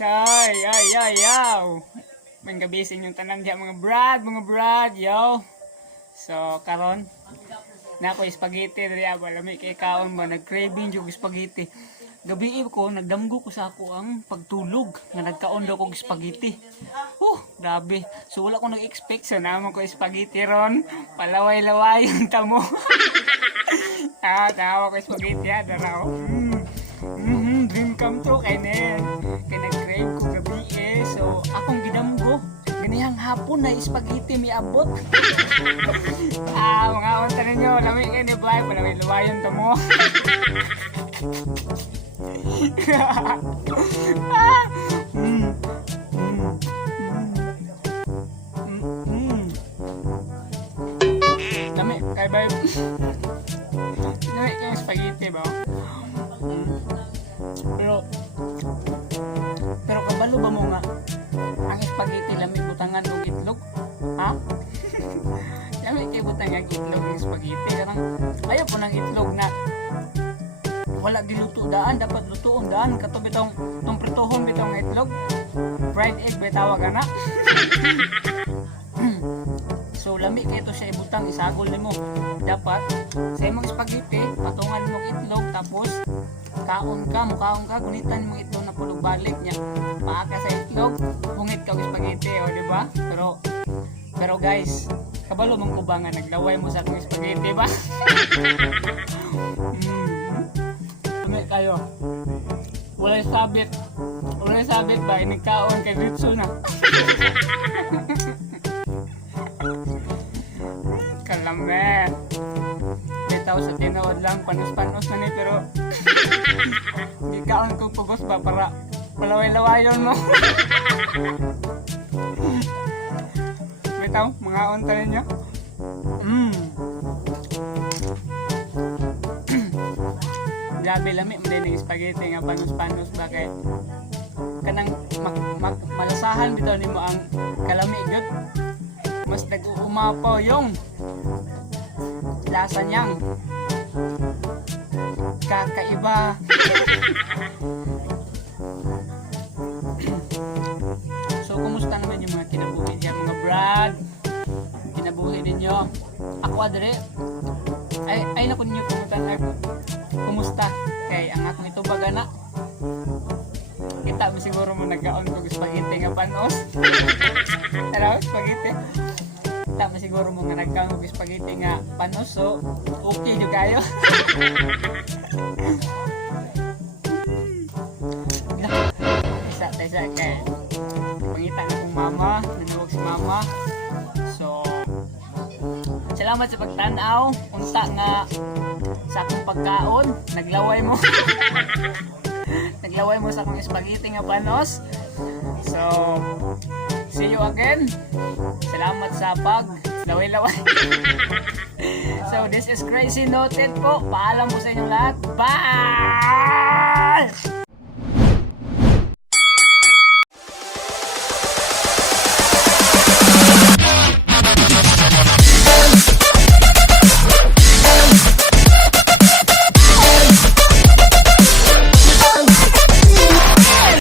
Say, yaw. May gabi sa inyong tanan diya mga brad, yo. So, karon na ako spaghetti diri abalami kay kaon ba nag-craving jug spaghetti. Gabi ko nagdamgo ko sa ako ang pagtulog nga nagkaon daw kog spaghetti. Grabe. So wala ko nag-expect sa naman ko spaghetti ron. Palaway-laway yung tamo. Tawa ko spaghetti daraw. Dream come true kay Nen. Kay nag-crave ko gabi So akong gidamgo ganihang hapon na spaghetti mi abot. Mga unta ninyo, lami kayo ni Blay, palaway-laway yung tamo. Lami kay babe. Lami yung spaghetti ba? Pero kabalo ba mo nga ang spaghetti lamig butangan og itlog? Ha? Lamig kay butang ang itlog ng spaghetti karang ayaw po ng itlog na wala giluto daan, dapat lutoon daan kato bitong pritohon bitong itlog. Fried egg bitawag ana. So lami kay to siya ibutang isagol nimo. Dapat sa imong spaghetti patungan mo itlog tapos kaon ka gunitan mo itlog na pulog balik niya. Paaka sa itlog, bungit ka og spaghetti di ba? Pero guys, kabalo mong kubangan naglaway mo sa akong spaghetti ba? Lami kayo. Walay sabit ba inikaon kay ditso na. Kalame. Bitaw sa tinood lang panos-panos na ni pero di kaon kong pugos ba para malaway-lawayon mo. Bitaw, mga onta ninyo. Grabe lami mo din yung spaghetti nga panos-panos ba kay kanang malasahan bitaw nimo ang kalami gyud. Mas nag-uumapaw yung lasa niyang kakaiba. So kumusta naman yung mga kinabuhi dyan mga brad? Kinabuhi ninyo. Ako adre ay naku ninyo kumusta kay ang akong ito baga na kita mo siguro mo nagkaon kong spaghetti nga panos. Pero spaghetti tama siguro mo nga nagkaon og spaghetti nga panos so okay nyo kayo. Isa kay pangita na kong mama nanuwag si mama so salamat sa pagtanaw unta nga sa akong pagkaon naglaway mo sa akong spaghetti nga panos so see you again. Salamat sa laway-laway. So this is Crazy Noted po. Paalam po sa inyong lahat. Bye!